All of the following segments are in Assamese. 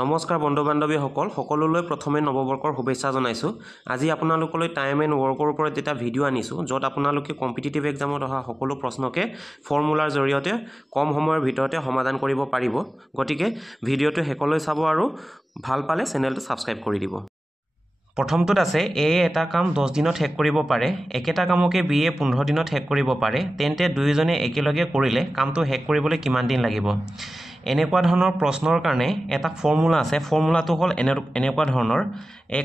নমস্কাৰ বন্ধু বান্ধৱীসকল সকলোলৈ প্ৰথমে নৱবৰ্ষৰ শুভেচ্ছা জনাইছোঁ। আজি আপোনালোকলৈ টাইম এণ্ড ৱৰ্কৰ ওপৰত এটা ভিডিঅ' আনিছোঁ য'ত আপোনালোকে কম্পিটিটিভ এক্সামত অহা সকলো প্ৰশ্নকে ফৰ্মুলাৰ জৰিয়তে কম সময়ৰ ভিতৰতে সমাধান কৰিব পাৰিব। গতিকে ভিডিঅ'টো শেষলৈ চাব আৰু ভাল পালে চেনেলটো ছাবস্ক্ৰাইব কৰি দিব। প্ৰথমটোত আছে এ এটা কাম 10 দিনত শেষ কৰিব পাৰে, একেটা কামকে বি এ 15 দিনত শেষ কৰিব পাৰে, তেন্তে দুয়োজনে একেলগে কৰিলে কামটো শেষ কৰিবলৈ কিমান দিন লাগিব? এনেকুৱা ধৰণৰ প্ৰশ্নৰ কাৰণে এটা ফৰ্মুলা আছে। ফৰ্মুলাটো হ'ল এনেকুৱা ধৰণৰ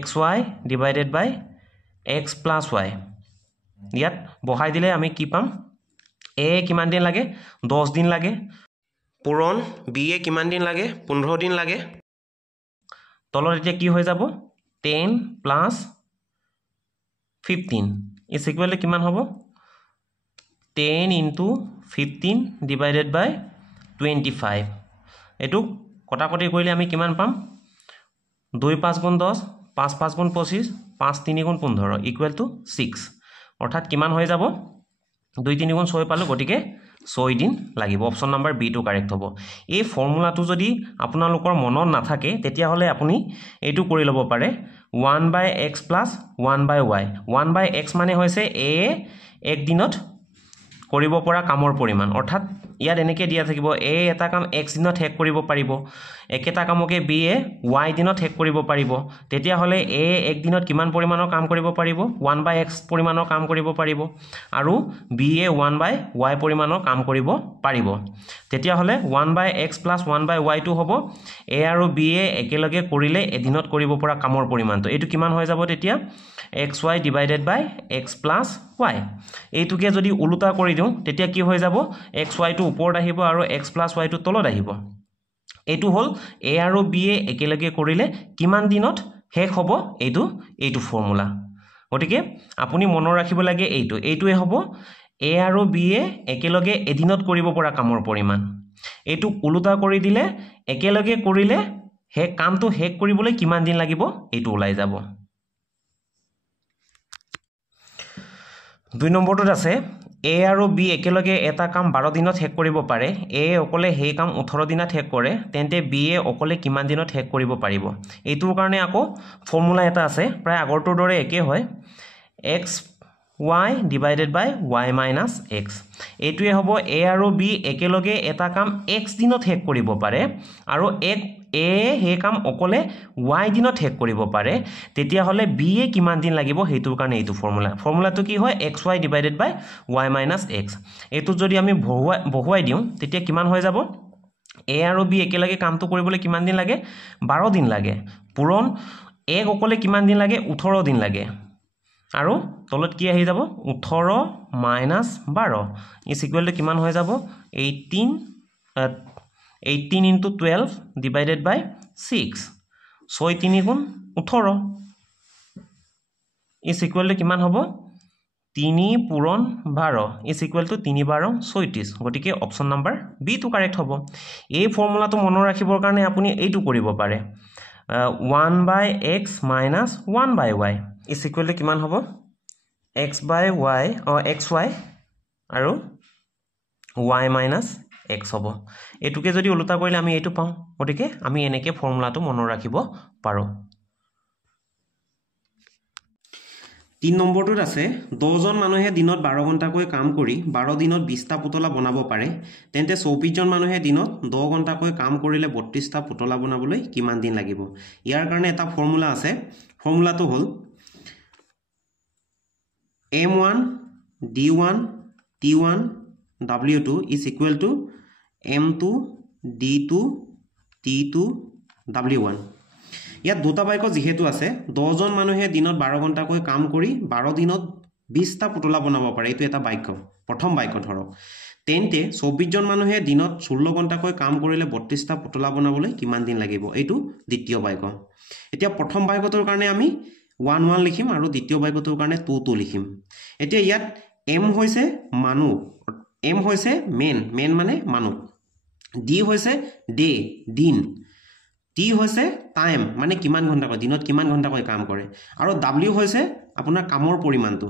xy ডিভাইডেড বাই x প্লাছ y। ইয়াত বহাই দিলে আমি কি পাম? এ কিমান দিন লাগে? 10 দিন লাগে। পূৰণ বি এ কিমান দিন লাগে? 15 দিন লাগে। তলত এতিয়া কি হৈ যাব? 10 প্লাছ 15 ইজ ইকুৱেল টু কিমান হ'ব? 10 ইনটু 15 ডিভাইডেড বাই 25। এইটো কটাকটি কৰিলে আমি কিমান পাম? 2 5 গুণ 10, 5 5 গুণ 25, 5 3 গুণ 15 ইকুৱেল টু 6। অৰ্থাৎ কিমান হৈ যাব? 2 3 গুণ 6 পালোঁ, গতিকে 6 দিন লাগিব। অপশ্যন নম্বৰ বিটো কাৰেক্ট হ'ব। এই ফৰ্মুলাটো যদি আপোনালোকৰ মনত নাথাকে তেতিয়াহ'লে আপুনি এইটো কৰি ল'ব পাৰে 1/x প্লাছ 1/y। 1/x মানে হৈছে এ এক দিনত কৰিব পৰা কামৰ পৰিমাণ। অৰ্থাৎ ইয়াত এনেকৈ দিয়া থাকিব এ এটা কাম x দিনত শেষ কৰিব পাৰিব, একেটা কামকে বি এ y দিনত শেষ কৰিব পাৰিব। তেতিয়াহ'লে এ এক দিনত কিমান পৰিমাণৰ কাম কৰিব পাৰিব? 1/x পৰিমাণৰ কাম কৰিব পাৰিব আৰু বি এ 1/y পৰিমাণৰ কাম কৰিব পাৰিব। তেতিয়াহ'লে 1/x প্লাছ 1/yটো হ'ব এ আৰু বি এ একেলগে কৰিলে এদিনত কৰিব পৰা কামৰ পৰিমাণটো। এইটো কিমান হৈ যাব তেতিয়া? xy ডিভাইডেড বাই x প্লাছ y। এইটোকে যদি ওলোটা কৰি দিওঁ তেতিয়া কি হৈ যাব? xyটো ওপৰত আহিব আৰু x প্লাছ yটো তলত আহিব। এইটো হ'ল এ আৰু বি এ একেলগে কৰিলে কিমান দিনত শেষ হ'ব এইটো ফৰ্মুলা। গতিকে আপুনি মনত ৰাখিব লাগে এইটোৱে হ'ব এ আৰু বি এ একেলগে এদিনত কৰিব পৰা কামৰ পৰিমাণ। এইটো ওলোটা কৰি দিলে একেলগে কৰিলে কামটো শেষ কৰিবলৈ কিমান দিন লাগিব এইটো ওলাই যাব। 2 নম্বৰটোত আছে এ আৰু বি একেলগে এটা কাম 12 দিনত শেষ কৰিব পাৰে, এ অকলে সেই কাম 18 দিনত শেষ কৰে, তেন্তে বি এ অকলে কিমান দিনত শেষ কৰিব পাৰিব? এইটোৰ কাৰণে আকৌ ফৰ্মুলা এটা আছে, প্ৰায় আগৰটোৰ দৰে একে হয়। xy ডিভাইডেড বাই y মাইনাছ x। এইটোৱে হ'ব এ আৰু বি একেলগে এটা কাম x দিনত শেষ কৰিব পাৰে আৰু এ সেই কাম অকলে y দিনত শেষ কৰিব পাৰে। তেতিয়াহ'লে বি এ কিমান দিন লাগিব সেইটোৰ কাৰণে এইটো ফৰ্মুলাটো কি হয়? xy ডিভাইডেড বাই y মাইনাছ x। এইটোত যদি আমি বহুৱাই দিওঁ তেতিয়া কিমান হৈ যাব? এ আৰু বি একেলগে কামটো কৰিবলৈ কিমান দিন লাগে? 12 দিন লাগে। পূৰণ এ অকলে কিমান দিন লাগে? 18 দিন লাগে। আৰু তলত কি আহি যাব? 18 মাইনাছ 12 ইজ ইকুৱেল টু কিমান হৈ যাব? 18 ইনটু 12 ডিভাইডেড বাই 6। 6 3 গুণ 18 ইজ ইকুৱেল টু কিমান হ'ব? 3 পূৰণ 12 ইজ ইকুৱেল টু 3 12 36। গতিকে অপশ্যন নম্বৰ বিটো কাৰেক্ট হ'ব। এই ফৰ্মুলাটো মনত ৰাখিবৰ কাৰণে আপুনি এইটো কৰিব পাৰে 1/x minus 1/y is equal to কিমান হ'ব? xy আৰু y মাইনাছ x হ'ব। এইটোকে যদি ওলোটা কৰিলে আমি এইটো পাওঁ। গতিকে আমি এনেকৈ ফৰ্মুলাটো মনত ৰাখিব পাৰোঁ। 3 নম্বৰটোত আছে 10জন মানুহে দিনত 12 ঘণ্টাকৈ কাম কৰি 12 দিনত 20টা পুতলা বনাব পাৰে, তেন্তে 24জন মানুহে দিনত 10 ঘণ্টাকৈ কাম কৰিলে 32টা পুতলা বনাবলৈ কিমান দিন লাগিব? ইয়াৰ কাৰণে এটা ফৰ্মুলা আছে। ফৰ্মুলাটো হ'ল m1 d1 t1 w2 is equal to m2 d2 t2 w1। ইয়াত দুটা বাক্য যিহেতু আছে 10জন মানুহে দিনত 12 ঘণ্টাকৈ কাম কৰি 12 দিনত 20টা পুতলা বনাব পাৰে, এইটো এটা বাক্য, প্ৰথম বাক্য ধৰক। তেন্তে 24জন মানুহে দিনত 16 ঘণ্টাকৈ কাম কৰিলে 32টা পুতলা বনাবলৈ কিমান দিন লাগিব? এইটো দ্বিতীয় বাক্য। এতিয়া প্ৰথম বাক্যটোৰ কাৰণে আমি 1 1 লিখিম আৰু দ্বিতীয় বাক্যটোৰ কাৰণে 2 2 লিখিম। এতিয়া ইয়াত m হৈছে মানুহ, m হৈছে মেন মানে মানুহ, d হৈছে ডে দিন, t হৈছে টাইম মানে কিমান ঘণ্টাকৈ দিনত কিমান ঘণ্টাকৈ কাম কৰে, আৰু w হৈছে আপোনাৰ কামৰ পৰিমাণটো।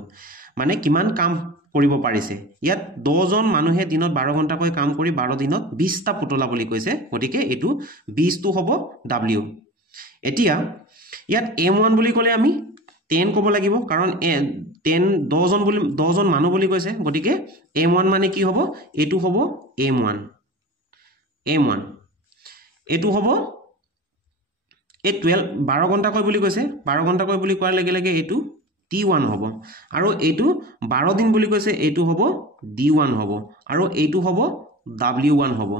মানে কিমান কাম কৰিব পাৰিছে ইয়াত 10 জন মানুহে দিনত 12 ঘণ্টাকৈ কাম কৰি 12 দিনত 20টা পুতলা বুলি কৈছে গতিকে এটো 20 টো হ'ব w এতিয়া ইয়াত m1 বুলি ক'লে আমি 10 ক'ব লাগিব কাৰণ 10 জন মানুহ বুলি কৈছে গতিকে m1 মানে কি হ'ব এটো হ'ব m1 এটো হ'ব এ 12 ঘণ্টা কয় বুলি কৈছে 12 ঘণ্টা কয় বুলি কোৱাৰ লগে লগে এটো t1 হ'ব আৰু এটো 12 দিন বুলি কৈছে এটো হ'ব d1 হ'ব আৰু এটো হ'ব w1 হ'ব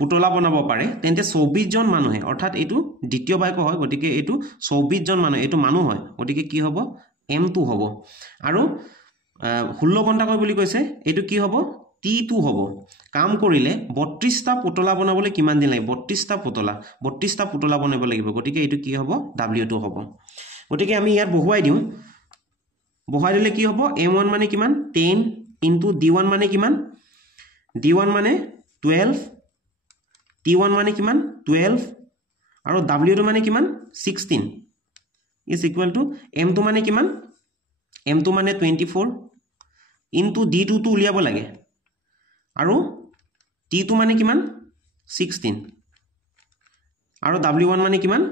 পুতলা বনাব পাৰে তেন্তে 24 জন মানুহে অৰ্থাৎ এটো দ্বিতীয় বাক্য হয় গতিকে এটো 24 জন মানুহ এটো মানুহ হয় গতিকে কি হ'ব m2 হ'ব আৰু 16 ঘণ্টা কয় বুলি কৈছে এটো কি হ'ব t2 হ'ব কাম কৰিলে 32টা পুতলা বনাবলৈ কিমান দিন লাগিব 32টা পুতলা বনাব লাগিব গতিকে এটো কি হ'ব w2 হ'ব গতিকে আমি ইয়াত বহাই দিলে কি হ'ব m1 মানে কিমান 10 ইনটু d1 মানে কিমান d1 মানে 12 t1 মানে কিমান 12 আৰু w2 মানে কিমান 16 is equal to m2 মানে কিমান m2 মানে 24 ইনটু d2 টো উলিয়াব লাগে আৰু t2 মানে কিমান 16 আৰু w1 মানে কিমান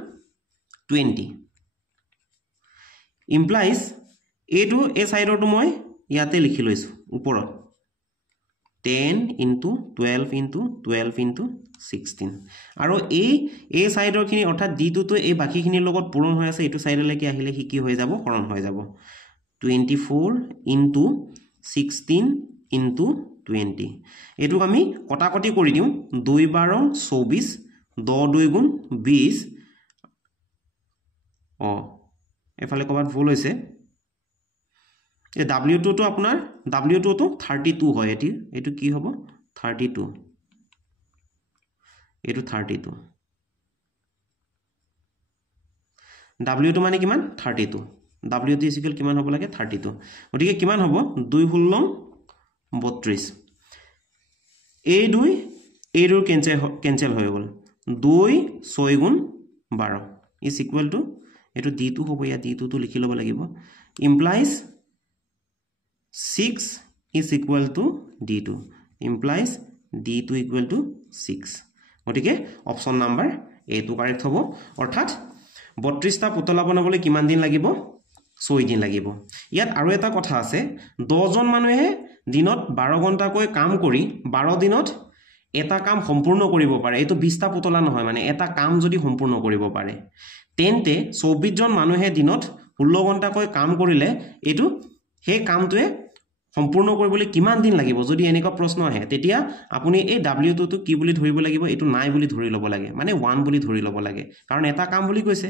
20 implies এটো এই সাইডৰটো মই ইয়াতে লিখি লৈছো ওপৰত 10 into 12 into 12 into 16 আৰু এই সাইডৰখিনি অৰ্থাৎ d2 তো এই বাকিখিনিৰ লগত পূৰণ হৈ আছে এটো সাইডলৈকে আহিলে কি হৈ যাব হৰণ হৈ যাব 24 into 16 into 20 এটো আমি কটাকটি কৰি দিও 2 12 24 10 2 গুণ 20 এফালে কবাত ভুল হৈছে এই w2 তো আপোনাৰ w2 তো 32 হয় এটো কি হ'ব 32 এটো 32 w2 মানে কিমান 32 w2 ইকুয়াল কিমান হ'ব লাগে 32 গতিকে কিমান হ'ব 2 16 32 এই দুই কেনসেল হৈ গল 2 6 গুণ 12 is equal to এটো d2 হ'ব ইয়া d2 তো লিখি লব লাগিব implies 6 is equal to d2 implies d2 equal to 6 গতিকে অপচন নাম্বার এ তো কারেক্ট হ'ব অৰ্থাৎ 32টা পুতলা বনাবলৈ কিমান দিন লাগিব 6 দিন লাগিব ইয়াত আৰু এটা কথা আছে 10 জন মানুহে দিনত 12 ঘণ্টাকৈ কাম কৰি 12 দিনত এটা কাম সম্পূৰ্ণ কৰিব পাৰে এটো 20টা পুতলা নহয় মানে এটা কাম যদি সম্পূৰ্ণ কৰিব পাৰে তেন্তে 24 জন মানুহে দিনত 16 ঘণ্টাকৈ কাম কৰিলে এটো হে কামটোৱে সম্পূৰ্ণ কৰিবলৈ কিমান দিন লাগিব যদি এনেকুৱা প্ৰশ্ন আহে তেতিয়া আপুনি এই w2 তো কি বুলি ধৰিব লাগিব এটো নাই বুলি ধৰি লব লাগে মানে 1 বুলি ধৰি লব লাগে কাৰণ এটা কাম বুলি কৈছে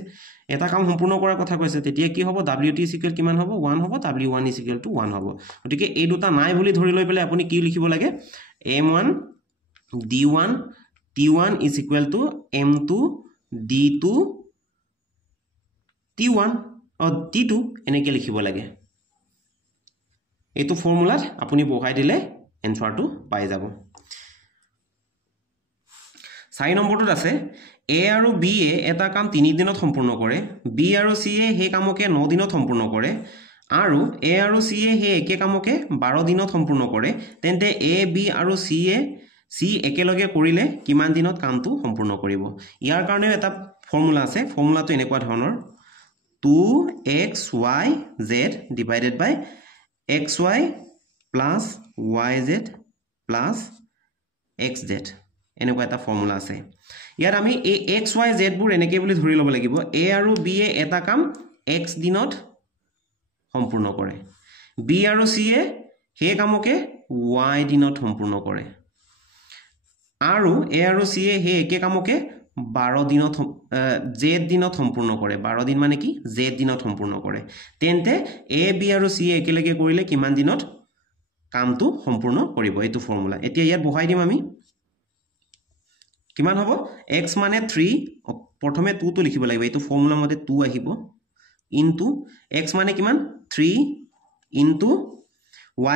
এটা কাম সম্পূৰ্ণ কৰাৰ কথা কৈছে তেতিয়া কি হ'ব w2 ইকুৱেল কিমান হ'ব 1 হ'ব w1 ইকুৱেল টু 1 হ'ব গতিকে এই দুটা নাই বুলি ধৰি লৈ পেলে আপুনি কি লিখিব লাগে m1 d1 t1 is equal to m2 d2 t1 or t2 এনেকৈ লিখিব লাগে এটো ফৰ্মুলাত আপুনি বহাই দিলে এনসাৰটো পাই যাব 4 নম্বৰটোত আছে a আৰু b এ এটা কাম 3 দিনত সম্পূৰ্ণ কৰে b আৰু c এ হে কামকে 9 দিনত সম্পূৰ্ণ কৰে আৰু a আৰু c এ হে একে কামকে 12 দিনত সম্পূৰ্ণ কৰে তেন্তে a b আৰু c একেলগে কৰিলে কিমান দিনত কামটো সম্পূৰ্ণ কৰিব ইয়াৰ কাৰণে এটা ফৰ্মুলা আছে ফৰ্মুলাটো এনেকুৱা ধৰণৰ 2xyz divided by xy plus yz plus xz এনেকুৱা এটা ফৰ্মুলা আছে ইয়াত আমি এই xyz বোৰ এনেকৈ বুলি ধৰি লব লাগিব a আৰু b এ এটা কাম x দিনত সম্পূৰ্ণ কৰে b আৰু c এ হে কামকে y দিনত সম্পূৰ্ণ কৰে আৰু a আৰু c এ হে একে কামকে 12 দিনত z দিনত সম্পূৰ্ণ কৰে 12 দিন মানে কি z দিনত সম্পূৰ্ণ কৰে তেন্তে a b আৰু c একেলগে কৰিলে কিমান দিনত কামটো সম্পূৰ্ণ কৰিব এটো ফৰ্মুলা এতিয়া ইয়াত বহাই দিম আমি কিমান হ'ব x মানে 3 প্ৰথমে 2 টো লিখিব লাগিব এটো ফৰ্মুলা মতে 2 আহিব ইনটু x মানে কিমান 3 ইনটু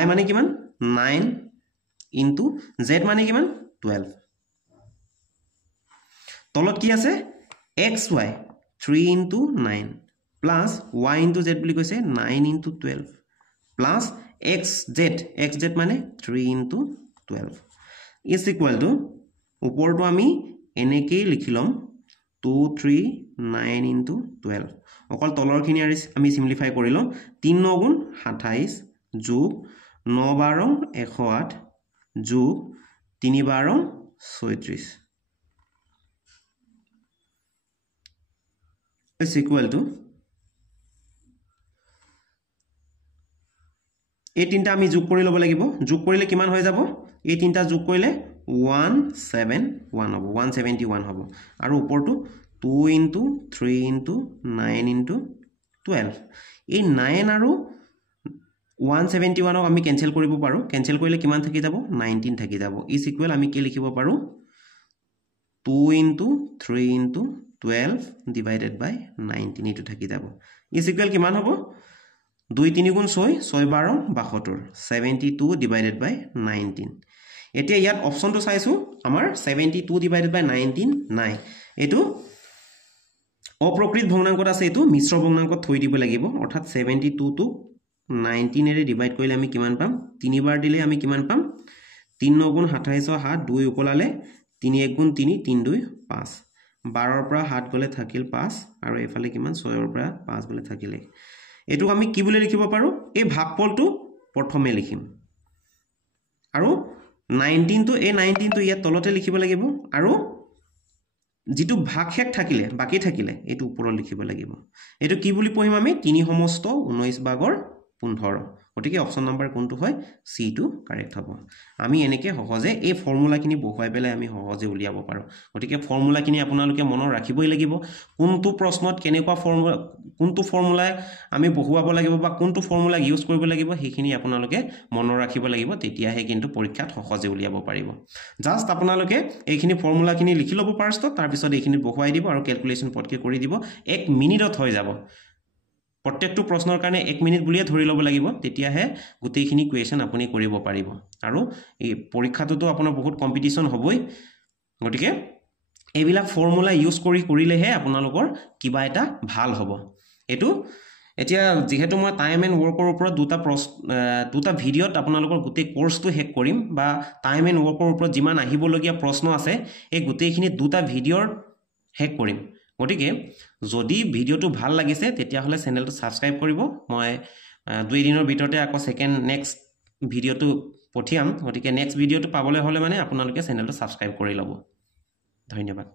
y মানে কিমান 9 ইনটু z মানে কিমান 12 তলত কি আছে xy 3 into 9 plus y into z বুলি কৈছে 9 into 12 প্লাস xz মানে 3 into 12 is equal to ওপৰটো আমি এনেকৈ লিখি লম 2 3 9 into 12 অকল তলৰখিনি আমি সিম্পলিফাই কৰি লম 3 9 গুণ 27 যোগ 9 12 108 যোগ 3 12 36 is equal to এই তিনটা আমি যোগ কৰি ল'ব লাগিব যোগ কৰিলে কিমান হৈ যাব এই তিনটা যোগ কৰিলে 171 হ'ব 171 হ'ব আৰু ওপৰটো 2 into 3 into 9 into 12 এই 9 আৰু 171 আমি কেনসেল কৰিব পাৰো কেনসেল কৰিলে কিমান থাকি যাব 19 থাকি যাব ইজ ইকুৱেল আমি কি লিখিব পাৰো 2 into 3 into 12 divided by 19 এটো থাকি যাব ইজ ইকুৱেল কিমান হ'ব 2 3 গুণ 6 6 12 72 72 divided by 19 এতিয়া ইয়াত অপচনটো চাইছো আমাৰ 72 divided by 19 নাই এটো অপ্ৰকৃত ভগ্নাংকত আছে এটো মিশ্ৰ ভগ্নাংকত থৈ দিব লাগিব অৰ্থাৎ 72 টু 19 এৰে ডিভাইড কৰিলে আমি কিমান পাম 3 বাৰ দিলে আমি কিমান পাম 3 9 গুণ 27 7 2 ওপলালে 3 1 গুণ 3 3 2 5 12 ৰ পৰা 7 গলে থাকিল 5 আৰু এফালে কিমান 6 ৰ পৰা 5 গলে থাকিলে এটো আমি কি বুলি লিখিব পাৰো এই ভাগফলটো প্ৰথমে লিখিম আৰু 19 তো এই 19 তো ইয়াত তলতে লিখিব লাগিব আৰু যেটো ভাগশেষ থাকিলে বাকি থাকিলে এটো ওপৰত লিখিব লাগিব এটো কি বুলি পঢ়িম আমি 3 সমস্ত 19 ভাগৰ 15 গতিকে অপচন নম্বৰ কোনটো হয় সি টো কাৰেক্ট হ'ব আমি এনেকৈ সহজে এই ফৰ্মুলাখিনি বহুৱাই পেলাই আমি সহজে উলিয়াব পাৰো গতিকে ফৰ্মুলাখিনি আপোনালোকে মনত ৰাখিবই লাগিব কোনটো প্ৰশ্নত কেনেকুৱা কোনটো ফৰ্মুলাই আমি বহুৱাব লাগিব বা কোনটো ফৰ্মুলা ইউজ কৰিব লাগিব সেইখিনি আপোনালোকে মনত ৰাখিব লাগিব তেতিয়াহে কিন্তু পৰীক্ষাত সহজে উলিয়াব পাৰিব জাস্ট আপোনালোকে এইখিনি ফৰ্মুলাখিনি লিখি ল'ব ফাৰ্ষ্ট তাৰ পিছত এইখিনি বহুৱাই দিব আৰু ক্যালকুলেশন পটকে কৰি দিব 1 মিনিটত হৈ যাব প্ৰত্যেকটো প্ৰশ্নৰ কাৰণে 1 মিনিট বুলিয়ে ধৰি ল'ব লাগিব তেতিয়াহে গোটেইখিনি কোৱেশ্চন আপুনি কৰিব পাৰিব আৰু এই পৰীক্ষাটোতো আপোনাৰ বহুত কম্পিটিশন হ'বই গতিকে এইবিলাক ফৰ্মুলা ইউজ কৰিলেহে আপোনালোকৰ কিবা এটা ভাল হ'ব এটো এতিয়া যেহেতু মই টাইম এণ্ড ওয়াৰ্কৰ ওপৰত দুটা ভিডিঅত আপোনালোকৰ গোটেই কোৰ্সটো হেক কৰিম বা টাইম এণ্ড ওয়াৰ্কৰ ওপৰত যিমান আহিবলগীয়া প্ৰশ্ন আছে এই গোটেইখিনি দুটা ভিডিঅৰ হেক কৰিম গতিকে যদি ভিডিওটো ভাল লাগিছে তেতিয়া হলে চেনেলটো সাবস্ক্ৰাইব কৰিব মই 2 দিনৰ ভিতৰতে আকৌ সেকেন্ড নেক্সট ভিডিওটো পঠিয়াম গতিকে নেক্সট ভিডিওটো পাবলৈ হলে মানে আপোনালোকে চেনেলটো সাবস্ক্ৰাইব কৰি ল'ব ধন্যবাদ